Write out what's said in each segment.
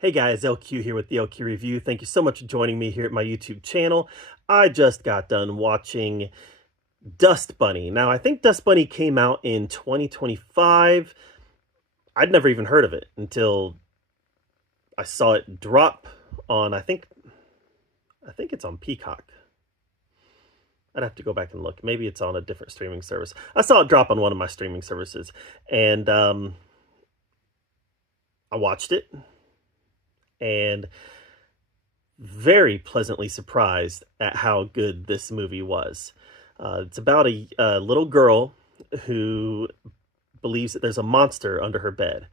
Hey guys, LQ here with the LQ Review. Thank you so much for joining me here at my YouTube channel. I just got done watching Dust Bunny. Now, I think Dust Bunny came out in 2025. I'd never even heard of it until I saw it drop on, I think it's on Peacock. I'd have to go back and look. Maybe it's on a different streaming service. I saw it drop on one of my streaming services, and I watched it, and very pleasantly surprised at how good this movie was. It's about a little girl who believes that there's a monster under her bed,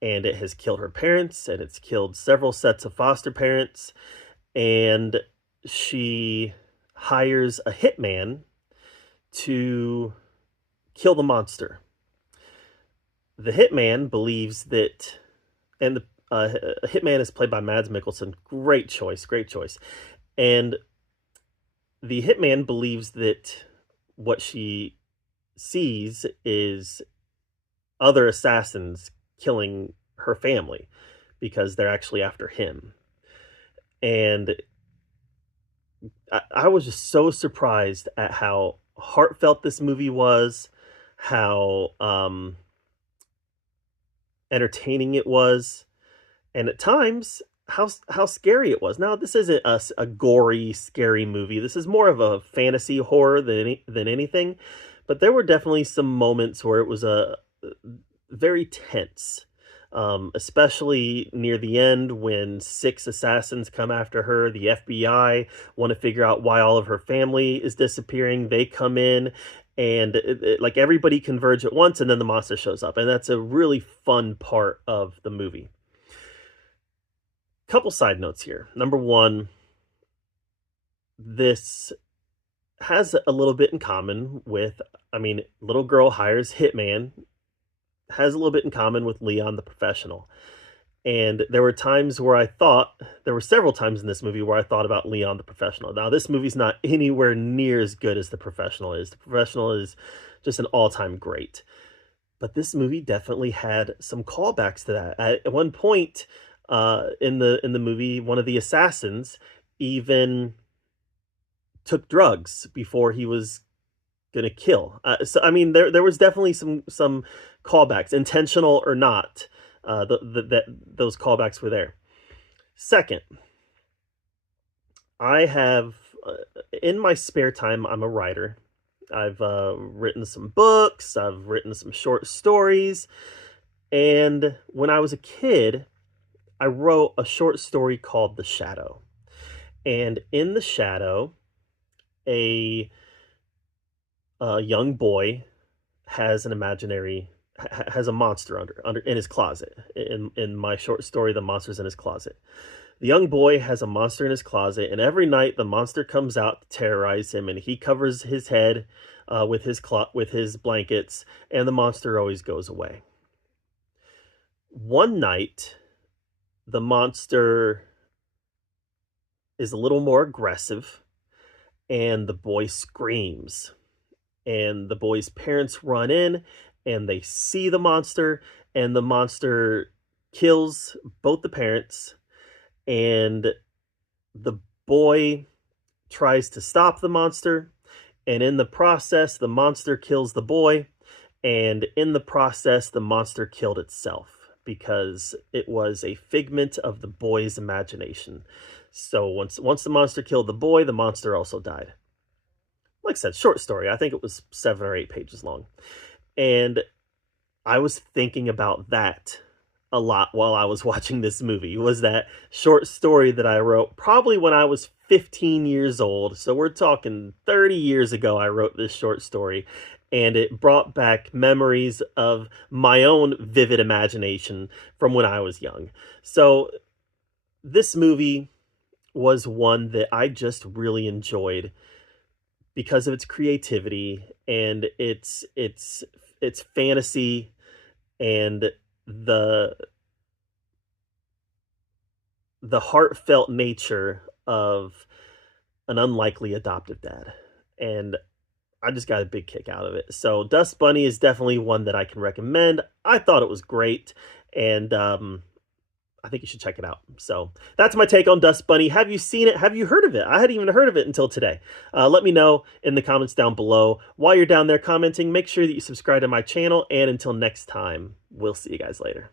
and it has killed her parents, and it's killed several sets of foster parents, and she hires a hitman to kill the monster. The hitman believes that, and the Hitman is played by Mads Mikkelsen. Great choice, great choice. And the Hitman believes that what she sees is other assassins killing her family because they're actually after him. And I was just so surprised at how heartfelt this movie was, how entertaining it was, and at times how scary it was. Now, this isn't a gory, scary movie. This is more of a fantasy horror than anything, but there were definitely some moments where it was very tense, especially near the end when 6 assassins come after her. The FBI want to figure out why all of her family is disappearing. They come in, and like everybody converge at once, and then the monster shows up, and that's a really fun part of the movie. Couple side notes here. Number one, this has a little bit in common with, Little Girl Hires Hitman has a little bit in common with Leon the Professional. And there were several times in this movie where I thought about Leon the Professional. Now, this movie's not anywhere near as good as The Professional is. The Professional is just an all-time great. But this movie definitely had some callbacks to that. At one point, in the movie, one of the assassins even took drugs before he was gonna kill. There was definitely some callbacks, intentional or not. Those callbacks were there. Second, I have in my spare time, I'm a writer. I've written some books. I've written some short stories, and when I was a kid, I wrote a short story called The Shadow. And in The Shadow, a young boy has has a monster under in his closet. In my short story, the monster's in his closet. The young boy has a monster in his closet, and every night the monster comes out to terrorize him, and he covers his head with his blankets, and the monster always goes away. One night, the monster is a little more aggressive, and the boy screams. And the boy's parents run in, and they see the monster, and the monster kills both the parents, and the boy tries to stop the monster, and in the process, the monster kills the boy, and in the process, the monster killed itself, because it was a figment of the boy's imagination. So once the monster killed the boy, the monster also died. Like I said, short story. I think it was 7 or 8 pages long. And I was thinking about that a lot while I was watching this movie. Was that short story that I wrote probably when I was 15 years old. So we're talking 30 years ago I wrote this short story. And it brought back memories of my own vivid imagination from when I was young. So this movie was one that I just really enjoyed because of its creativity and its fantasy and the heartfelt nature of an unlikely adoptive dad. And I just got a big kick out of it. So Dust Bunny is definitely one that I can recommend. I thought it was great. And I think you should check it out. So that's my take on Dust Bunny. Have you seen it? Have you heard of it? I hadn't even heard of it until today. Let me know in the comments down below. While you're down there commenting, make sure that you subscribe to my channel. And until next time, we'll see you guys later.